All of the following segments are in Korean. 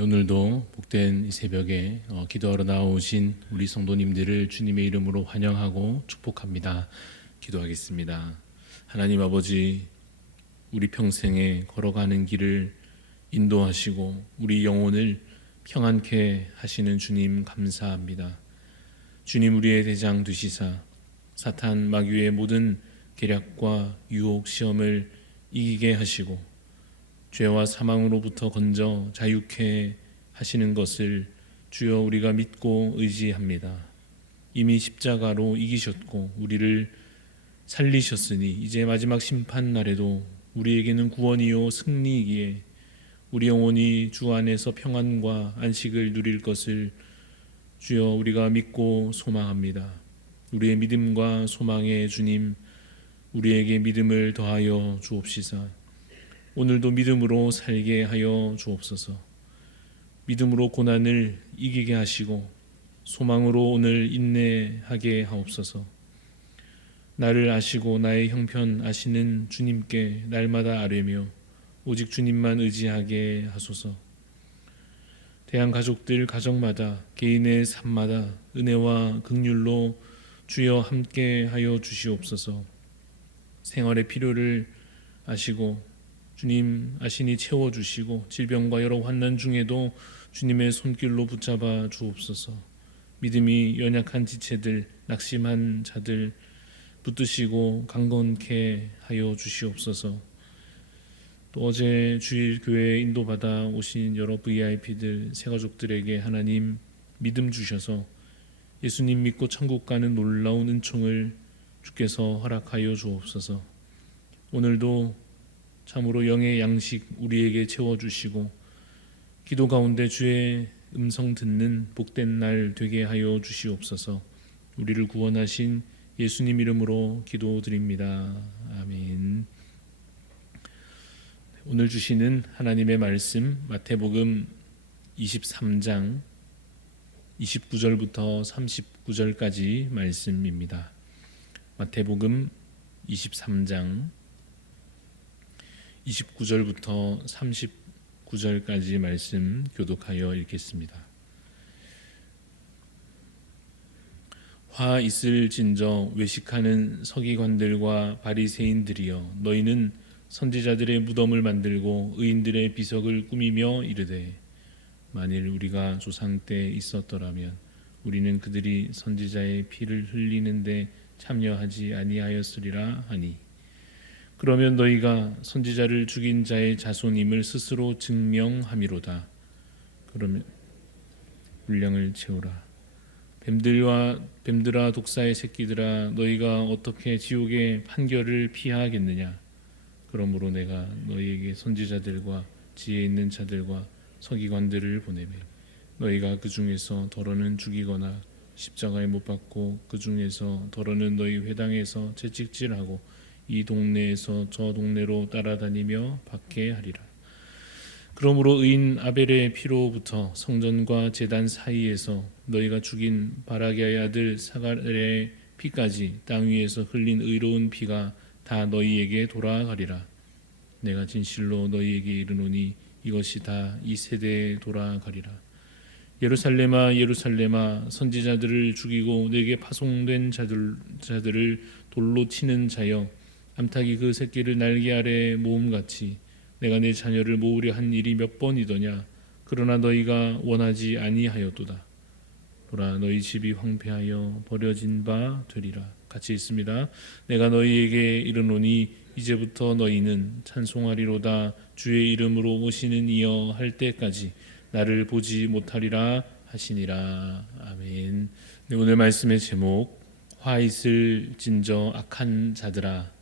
오늘도 복된 이 새벽에 기도하러 나오신 우리 성도님들을 주님의 이름으로 환영하고 축복합니다. 기도하겠습니다. 하나님 아버지, 우리 평생에 걸어가는 길을 인도하시고 우리 영혼을 평안케 하시는 주님 감사합니다. 주님, 우리의 대장 되시사 사탄 마귀의 모든 계략과 유혹 시험을 이기게 하시고 죄와 사망으로부터 건져 자유케 하시는 것을 주여 우리가 믿고 의지합니다. 이미 십자가로 이기셨고 우리를 살리셨으니 이제 마지막 심판 날에도 우리에게는 구원이요 승리이기에 우리 영혼이 주 안에서 평안과 안식을 누릴 것을 주여 우리가 믿고 소망합니다. 우리의 믿음과 소망의 주님, 우리에게 믿음을 더하여 주옵시사. 오늘도 믿음으로 살게 하여 주옵소서. 믿음으로 고난을 이기게 하시고 소망으로 오늘 인내하게 하옵소서. 나를 아시고 나의 형편 아시는 주님께 날마다 아뢰며 오직 주님만 의지하게 하소서. 대한 가족들 가정마다 개인의 삶마다 은혜와 긍휼로 주여 함께 하여 주시옵소서. 생활의 필요를 아시고 주님 아시니 채워주시고 질병과 여러 환난 중에도 주님의 손길로 붙잡아 주옵소서. 믿음이 연약한 지체들, 낙심한 자들 붙드시고 강건케 하여 주시옵소서. 또 어제 주일 교회에 인도받아 오신 여러 VIP들, 새가족들에게 하나님 믿음 주셔서 예수님 믿고 천국 가는 놀라운 은총을 주께서 허락하여 주옵소서. 오늘도 참으로 영의 양식 우리에게 채워주시고 기도 가운데 주의 음성 듣는 복된 날 되게 하여 주시옵소서. 우리를 구원하신 예수님 이름으로 기도드립니다. 아멘. 오늘 주시는 하나님의 말씀 마태복음 23장 29절부터 39절까지 말씀입니다. 마태복음 23장 29절부터 39절까지 말씀 교독하여 읽겠습니다. 화 있을진저 외식하는 서기관들과 바리새인들이여, 너희는 선지자들의 무덤을 만들고 의인들의 비석을 꾸미며 이르되 만일 우리가 조상 때 있었더라면 우리는 그들이 선지자의 피를 흘리는데 참여하지 아니하였으리라 하니, 그러면 너희가 선지자를 죽인 자의 자손임을 스스로 증명함이로다. 그러면 분량을 채우라. 뱀들아 독사의 새끼들아, 너희가 어떻게 지옥의 판결을 피하겠느냐. 그러므로 내가 너희에게 선지자들과 지혜 있는 자들과 서기관들을 보내매 너희가 그 중에서 더러는 죽이거나 십자가에 못 박고 그 중에서 더러는 너희 회당에서 채찍질하고 이 동네에서 저 동네로 따라다니며 받게 하리라. 그러므로 의인 아벨의 피로부터 성전과 제단 사이에서 너희가 죽인 바라게의 아들 사갈의 피까지 땅 위에서 흘린 의로운 피가 다 너희에게 돌아가리라. 내가 진실로 너희에게 이르노니 이것이 다 이 세대에 돌아가리라. 예루살렘아 예루살렘아, 선지자들을 죽이고 내게 파송된 자들을 돌로 치는 자여, 암탉이 그 새끼를 날개 아래 모음같이 내가 내 자녀를 모으려 한 일이 몇 번이더냐. 그러나 너희가 원하지 아니하였도다. 보라, 너희 집이 황폐하여 버려진 바 되리라. 같이 있습니다. 내가 너희에게 이르노니 이제부터 너희는 찬송하리로다. 주의 이름으로 오시는 이여 할 때까지 나를 보지 못하리라 하시니라. 아멘. 네, 오늘 말씀의 제목, 화 있을 진저 악한 자들아,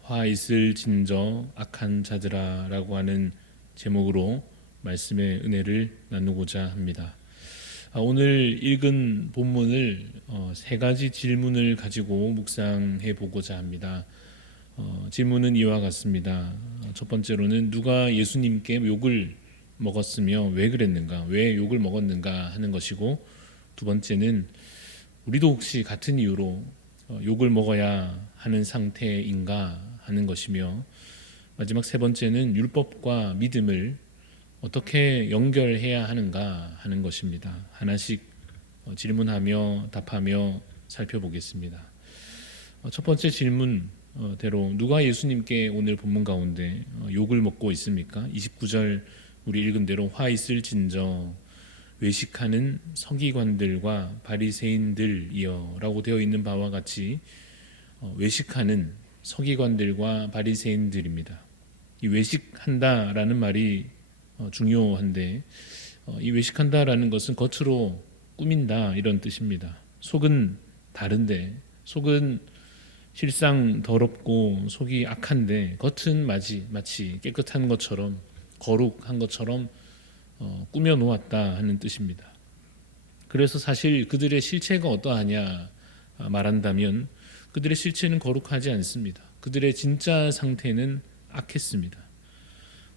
화 있을 진저 악한 자들아 라고 하는 제목으로 말씀의 은혜를 나누고자 합니다. 오늘 읽은 본문을 세 가지 질문을 가지고 묵상해 보고자 합니다. 질문은 이와 같습니다. 첫 번째로는 누가 예수님께 욕을 먹었으며 왜 그랬는가, 왜 욕을 먹었는가 하는 것이고, 두 번째는 우리도 혹시 같은 이유로 욕을 먹어야 하는 상태인가 하는 것이며, 마지막 세 번째는 율법과 믿음을 어떻게 연결해야 하는가 하는 것입니다. 하나씩 질문하며 답하며 살펴보겠습니다. 첫 번째 질문대로 누가 예수님께 오늘 본문 가운데 욕을 먹고 있습니까? 29절 우리 읽은 대로 화 있을진저 외식하는 서기관들과 바리새인들이여 라고 되어 있는 바와 같이 외식하는 서기관들과 바리새인들입니다. 이 외식한다라는 말이 중요한데 이 외식한다라는 것은 겉으로 꾸민다 이런 뜻입니다. 속은 다른데, 속은 실상 더럽고 속이 악한데 겉은 마치 깨끗한 것처럼 거룩한 것처럼 꾸며 놓았다 하는 뜻입니다. 그래서 사실 그들의 실체가 어떠하냐 말한다면 그들의 실체는 거룩하지 않습니다. 그들의 진짜 상태는 악했습니다.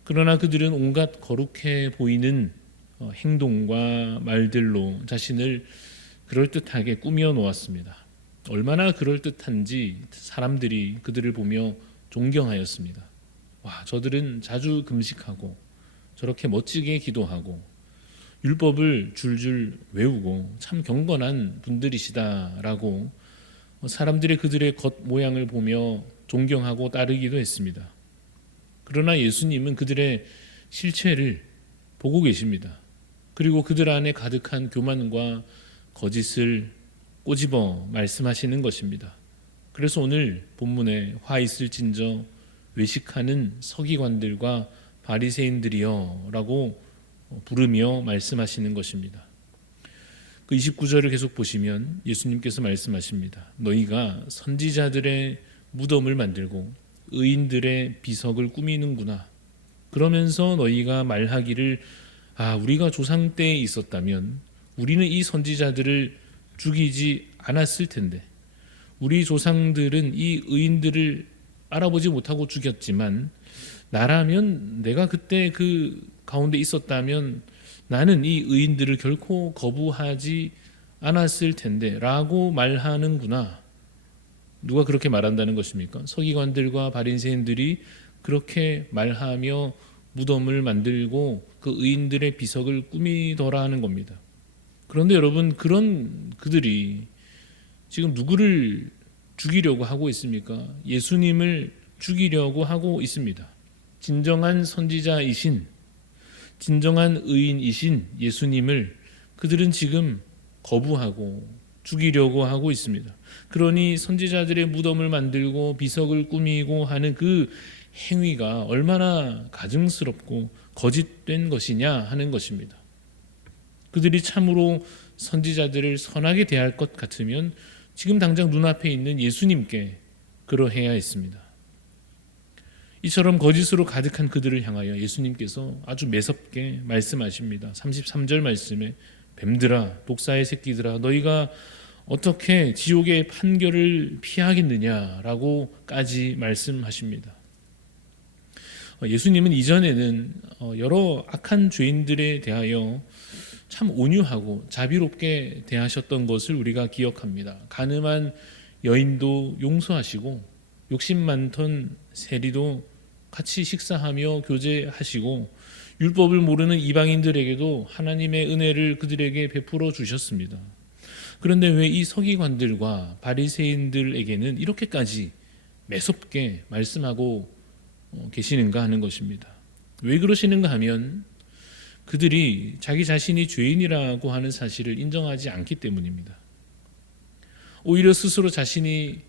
그러나 그들은 온갖 거룩해 보이는 행동과 말들로 자신을 그럴듯하게 꾸며 놓았습니다. 얼마나 그럴듯한지 사람들이 그들을 보며 존경하였습니다. 와, 저들은 자주 금식하고 저렇게 멋지게 기도하고 율법을 줄줄 외우고 참 경건한 분들이시다라고 사람들이 그들의 겉모양을 보며 존경하고 따르기도 했습니다. 그러나 예수님은 그들의 실체를 보고 계십니다. 그리고 그들 안에 가득한 교만과 거짓을 꼬집어 말씀하시는 것입니다. 그래서 오늘 본문에 화 있을진저 외식하는 서기관들과 바리새인들이여 라고 부르며 말씀하시는 것입니다. 그 29절을 계속 보시면 예수님께서 말씀하십니다. 너희가 선지자들의 무덤을 만들고 의인들의 비석을 꾸미는구나. 그러면서 너희가 말하기를 우리가 조상 때에 있었다면 우리는 이 선지자들을 죽이지 않았을 텐데 우리 조상들은 이 의인들을 알아보지 못하고 죽였지만 나라면 내가 그때 그 가운데 있었다면 나는 이 의인들을 결코 거부하지 않았을 텐데 라고 말하는구나. 누가 그렇게 말한다는 것입니까? 서기관들과 바리새인들이 그렇게 말하며 무덤을 만들고 그 의인들의 비석을 꾸미더라 하는 겁니다. 그런데 여러분, 그런 그들이 지금 누구를 죽이려고 하고 있습니까? 예수님을 죽이려고 하고 있습니다. 진정한 선지자이신, 진정한 의인이신 예수님을 그들은 지금 거부하고 죽이려고 하고 있습니다. 그러니 선지자들의 무덤을 만들고 비석을 꾸미고 하는 그 행위가 얼마나 가증스럽고 거짓된 것이냐 하는 것입니다. 그들이 참으로 선지자들을 선하게 대할 것 같으면 지금 당장 눈앞에 있는 예수님께 그러해야 했습니다. 이처럼 거짓으로 가득한 그들을 향하여 예수님께서 아주 매섭게 말씀하십니다. 33절 말씀에 뱀들아 독사의 새끼들아 너희가 어떻게 지옥의 판결을 피하겠느냐라고까지 말씀하십니다. 예수님은 이전에는 여러 악한 죄인들에 대하여 참 온유하고 자비롭게 대하셨던 것을 우리가 기억합니다. 간음한 여인도 용서하시고 욕심 많던 세리도 같이 식사하며 교제하시고 율법을 모르는 이방인들에게도 하나님의 은혜를 그들에게 베풀어 주셨습니다. 그런데 왜 이 서기관들과 바리새인들에게는 이렇게까지 매섭게 말씀하고 계시는가 하는 것입니다. 왜 그러시는가 하면 그들이 자기 자신이 죄인이라고 하는 사실을 인정하지 않기 때문입니다. 오히려 스스로 자신이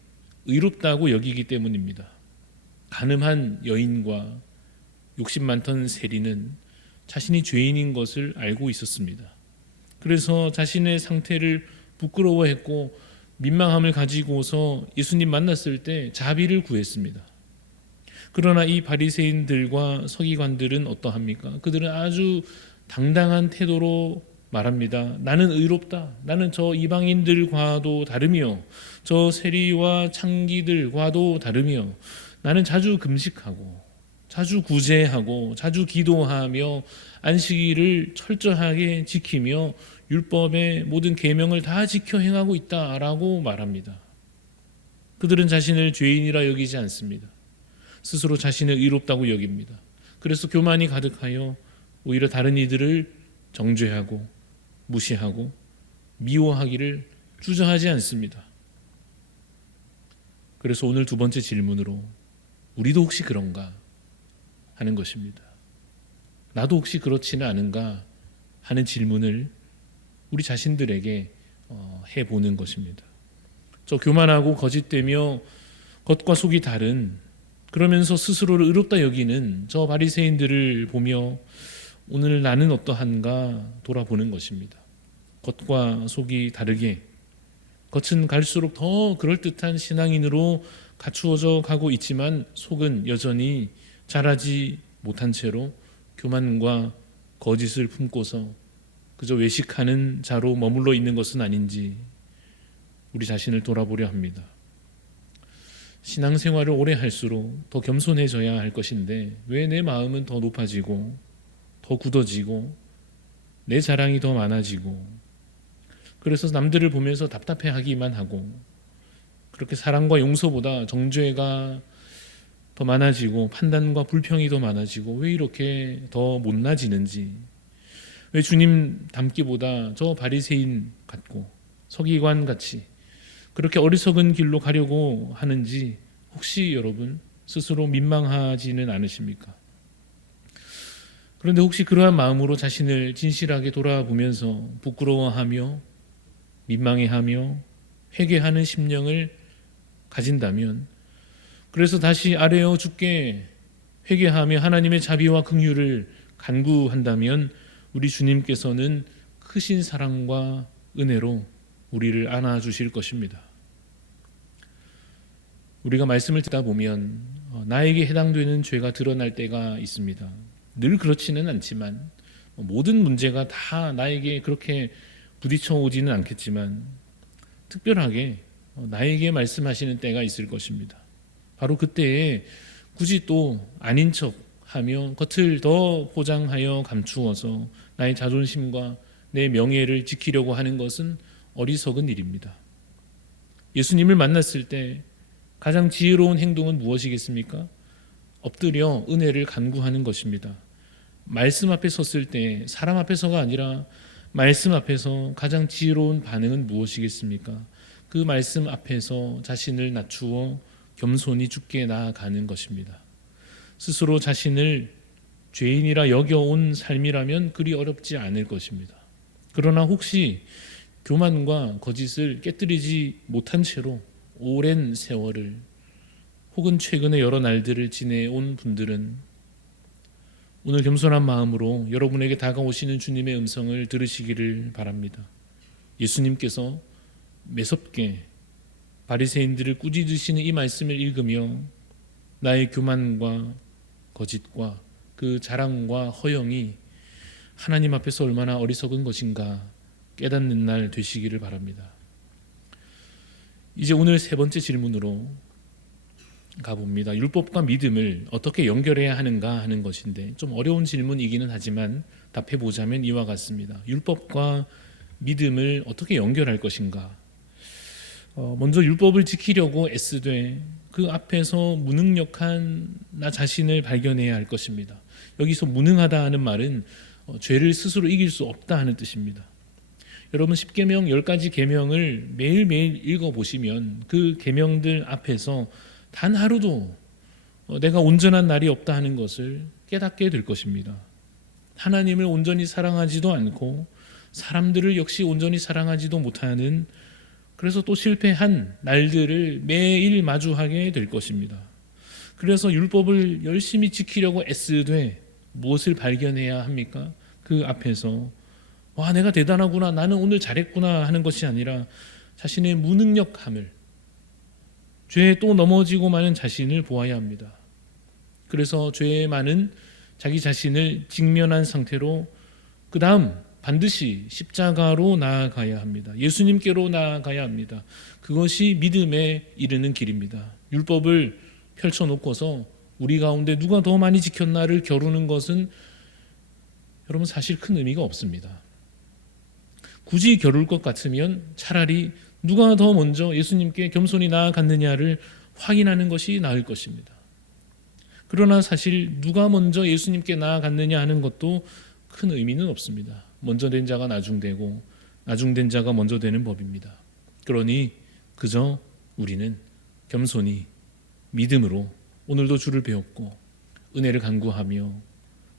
의롭다고 여기기 때문입니다. 간음한 여인과 욕심 많던 세리는 자신이 죄인인 것을 알고 있었습니다. 그래서 자신의 상태를 부끄러워했고 민망함을 가지고서 예수님 만났을 때 자비를 구했습니다. 그러나 이 바리새인들과 서기관들은 어떠합니까? 그들은 아주 당당한 태도로 말합니다. 나는 의롭다. 나는 저 이방인들과도 다르며 저 세리와 창기들과도 다르며 나는 자주 금식하고 자주 구제하고 자주 기도하며 안식일을 철저하게 지키며 율법의 모든 계명을 다 지켜 행하고 있다라고 말합니다. 그들은 자신을 죄인이라 여기지 않습니다. 스스로 자신을 의롭다고 여깁니다. 그래서 교만이 가득하여 오히려 다른 이들을 정죄하고 무시하고 미워하기를 주저하지 않습니다. 그래서 오늘 두 번째 질문으로 우리도 혹시 그런가 하는 것입니다. 나도 혹시 그렇지는 않은가 하는 질문을 우리 자신들에게 해보는 것입니다. 저 교만하고 거짓되며 겉과 속이 다른, 그러면서 스스로를 의롭다 여기는 저 바리새인들을 보며 오늘 나는 어떠한가 돌아보는 것입니다. 겉과 속이 다르게, 겉은 갈수록 더 그럴듯한 신앙인으로 갖추어져 가고 있지만 속은 여전히 자라지 못한 채로 교만과 거짓을 품고서 그저 외식하는 자로 머물러 있는 것은 아닌지 우리 자신을 돌아보려 합니다. 신앙생활을 오래 할수록 더 겸손해져야 할 것인데 왜 내 마음은 더 높아지고 더 굳어지고 내 자랑이 더 많아지고, 그래서 남들을 보면서 답답해하기만 하고, 그렇게 사랑과 용서보다 정죄가 더 많아지고 판단과 불평이 더 많아지고, 왜 이렇게 더 못나지는지, 왜 주님 닮기보다 저 바리새인 같고 서기관 같이 그렇게 어리석은 길로 가려고 하는지 혹시 여러분 스스로 민망하지는 않으십니까? 그런데 혹시 그러한 마음으로 자신을 진실하게 돌아보면서 부끄러워하며 민망해하며 회개하는 심령을 가진다면, 그래서 다시 아뢰어 주께 회개하며 하나님의 자비와 긍휼을 간구한다면 우리 주님께서는 크신 사랑과 은혜로 우리를 안아주실 것입니다. 우리가 말씀을 듣다 보면 나에게 해당되는 죄가 드러날 때가 있습니다. 늘 그렇지는 않지만, 모든 문제가 다 나에게 그렇게 부딪혀 오지는 않겠지만 특별하게 나에게 말씀하시는 때가 있을 것입니다. 바로 그때에 굳이 또 아닌 척하며 겉을 더 포장하여 감추어서 나의 자존심과 내 명예를 지키려고 하는 것은 어리석은 일입니다. 예수님을 만났을 때 가장 지혜로운 행동은 무엇이겠습니까? 엎드려 은혜를 간구하는 것입니다. 말씀 앞에 섰을 때 사람 앞에서가 아니라 말씀 앞에서 가장 지혜로운 반응은 무엇이겠습니까? 그 말씀 앞에서 자신을 낮추어 겸손히 주께 나아가는 것입니다. 스스로 자신을 죄인이라 여겨온 삶이라면 그리 어렵지 않을 것입니다. 그러나 혹시 교만과 거짓을 깨뜨리지 못한 채로 오랜 세월을 혹은 최근의 여러 날들을 지내온 분들은 오늘 겸손한 마음으로 여러분에게 다가오시는 주님의 음성을 들으시기를 바랍니다. 예수님께서 매섭게 바리새인들을 꾸짖으시는 이 말씀을 읽으며 나의 교만과 거짓과 그 자랑과 허영이 하나님 앞에서 얼마나 어리석은 것인가 깨닫는 날 되시기를 바랍니다. 이제 오늘 세 번째 질문으로 가봅니다. 율법과 믿음을 어떻게 연결해야 하는가 하는 것인데 좀 어려운 질문이기는 하지만 답해보자면 이와 같습니다. 율법과 믿음을 어떻게 연결할 것인가. 먼저 율법을 지키려고 애쓰되 그 앞에서 무능력한 나 자신을 발견해야 할 것입니다. 여기서 무능하다 하는 말은 죄를 스스로 이길 수 없다 하는 뜻입니다. 여러분 10계명 10가지 계명을 매일매일 읽어보시면 그 계명들 앞에서 단 하루도 내가 온전한 날이 없다 하는 것을 깨닫게 될 것입니다. 하나님을 온전히 사랑하지도 않고 사람들을 역시 온전히 사랑하지도 못하는, 그래서 또 실패한 날들을 매일 마주하게 될 것입니다. 그래서 율법을 열심히 지키려고 애쓰되 무엇을 발견해야 합니까? 그 앞에서 와, 내가 대단하구나, 나는 오늘 잘했구나 하는 것이 아니라 자신의 무능력함을, 죄에 또 넘어지고 마는 자신을 보아야 합니다. 그래서 죄에 많은 자기 자신을 직면한 상태로 그 다음 반드시 십자가로 나아가야 합니다. 예수님께로 나아가야 합니다. 그것이 믿음에 이르는 길입니다. 율법을 펼쳐놓고서 우리 가운데 누가 더 많이 지켰나를 겨루는 것은 여러분 사실 큰 의미가 없습니다. 굳이 겨룰 것 같으면 차라리 누가 더 먼저 예수님께 겸손히 나아갔느냐를 확인하는 것이 나을 것입니다. 그러나 사실 누가 먼저 예수님께 나아갔느냐 하는 것도 큰 의미는 없습니다. 먼저 된 자가 나중되고 나중된 자가 먼저 되는 법입니다. 그러니 그저 우리는 겸손히 믿음으로 오늘도 주를 배웠고 은혜를 간구하며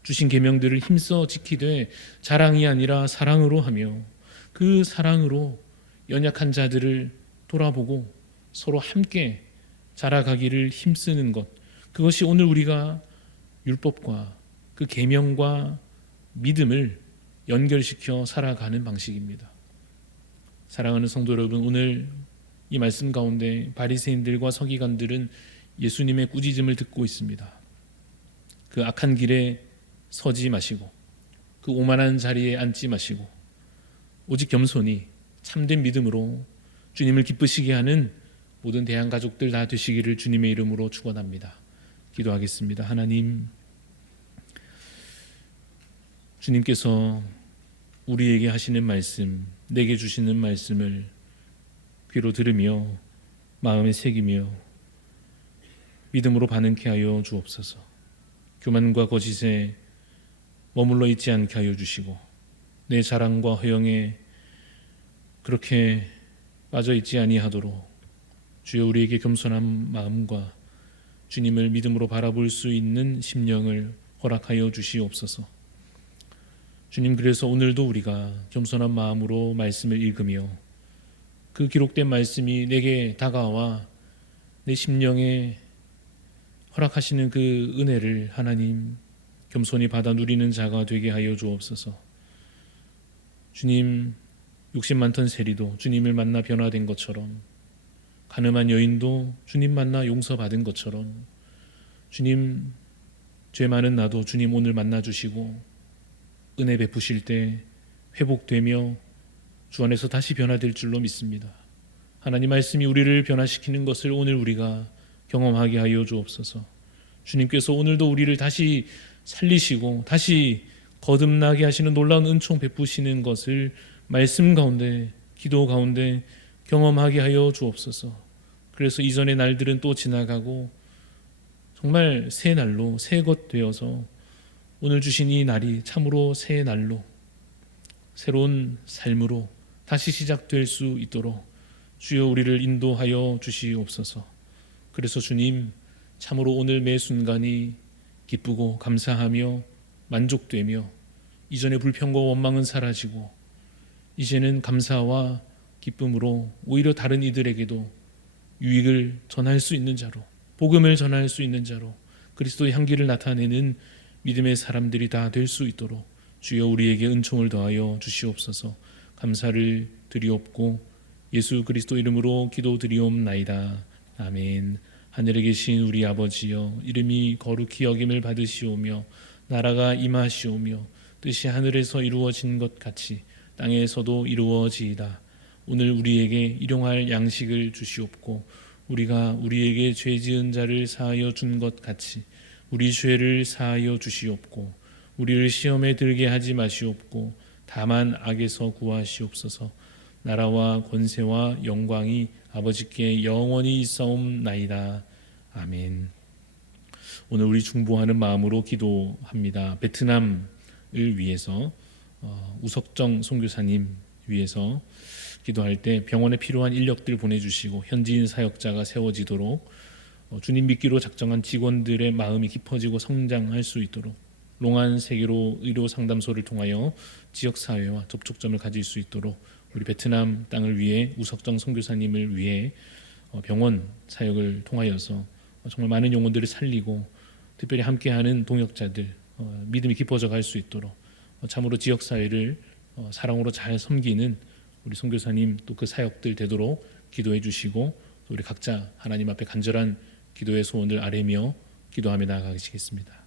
주신 계명들을 힘써 지키되 자랑이 아니라 사랑으로 하며 그 사랑으로 연약한 자들을 돌아보고 서로 함께 자라가기를 힘쓰는 것, 그것이 오늘 우리가 율법과 그 계명과 믿음을 연결시켜 살아가는 방식입니다. 사랑하는 성도 여러분, 오늘 이 말씀 가운데 바리새인들과 서기관들은 예수님의 꾸짖음을 듣고 있습니다. 그 악한 길에 서지 마시고 그 오만한 자리에 앉지 마시고 오직 겸손히 참된 믿음으로 주님을 기쁘시게 하는 모든 대한 가족들 다 되시기를 주님의 이름으로 축원합니다. 기도하겠습니다. 하나님, 주님께서 우리에게 하시는 말씀, 내게 주시는 말씀을 귀로 들으며 마음에 새기며 믿음으로 반응케 하여 주옵소서. 교만과 거짓에 머물러 있지 않게 하여 주시고 내 자랑과 허영에 그렇게 빠져 있지 아니하도록 주여 우리에게 겸손한 마음과 주님을 믿음으로 바라볼 수 있는 심령을 허락하여 주시옵소서. 주님, 그래서 오늘도 우리가 겸손한 마음으로 말씀을 읽으며 그 기록된 말씀이 내게 다가와 내 심령에 허락하시는 그 은혜를 하나님 겸손히 받아 누리는 자가 되게 하여 주옵소서. 주님, 욕심 많던 세리도 주님을 만나 변화된 것처럼, 가늠한 여인도 주님 만나 용서받은 것처럼, 주님, 죄 많은 나도 주님 오늘 만나주시고 은혜 베푸실 때 회복되며 주 안에서 다시 변화될 줄로 믿습니다. 하나님 말씀이 우리를 변화시키는 것을 오늘 우리가 경험하게 하여 주옵소서. 주님께서 오늘도 우리를 다시 살리시고 다시 거듭나게 하시는 놀라운 은총 베푸시는 것을 말씀 가운데, 기도 가운데 경험하게 하여 주옵소서. 그래서 이전의 날들은 또 지나가고 정말 새 날로 새 것 되어서 오늘 주신 이 날이 참으로 새 날로 새로운 삶으로 다시 시작될 수 있도록 주여 우리를 인도하여 주시옵소서. 그래서 주님, 참으로 오늘 매 순간이 기쁘고 감사하며 만족되며 이전의 불평과 원망은 사라지고 이제는 감사와 기쁨으로 오히려 다른 이들에게도 유익을 전할 수 있는 자로, 복음을 전할 수 있는 자로, 그리스도의 향기를 나타내는 믿음의 사람들이 다 될 수 있도록 주여 우리에게 은총을 더하여 주시옵소서. 감사를 드리옵고 예수 그리스도 이름으로 기도드리옵나이다. 아멘. 하늘에 계신 우리 아버지여, 이름이 거룩히 여김을 받으시오며 나라가 임하시오며 뜻이 하늘에서 이루어진 것 같이 땅에서도 이루어지이다. 오늘 우리에게 일용할 양식을 주시옵고 우리가 우리에게 죄 지은 자를 사하여 준 것 같이 우리 죄를 사하여 주시옵고 우리를 시험에 들게 하지 마시옵고 다만 악에서 구하시옵소서. 나라와 권세와 영광이 아버지께 영원히 있사옵나이다. 아멘. 오늘 우리 중보하는 마음으로 기도합니다. 베트남을 위해서 우석정 선교사님 위해서 기도할 때 병원에 필요한 인력들 보내주시고 현지인 사역자가 세워지도록 주님 믿기로 작정한 직원들의 마음이 깊어지고 성장할 수 있도록 롱안 세계로 의료 상담소를 통하여 지역사회와 접촉점을 가질 수 있도록 우리 베트남 땅을 위해 우석정 선교사님을 위해 병원 사역을 통하여서 정말 많은 영혼들을 살리고 특별히 함께하는 동역자들 믿음이 깊어져 갈 수 있도록 참으로 지역사회를 사랑으로 잘 섬기는 우리 선교사님 또 그 사역들 되도록 기도해 주시고 또 우리 각자 하나님 앞에 간절한 기도의 소원을 아뢰며 기도하며 나아가시겠습니다.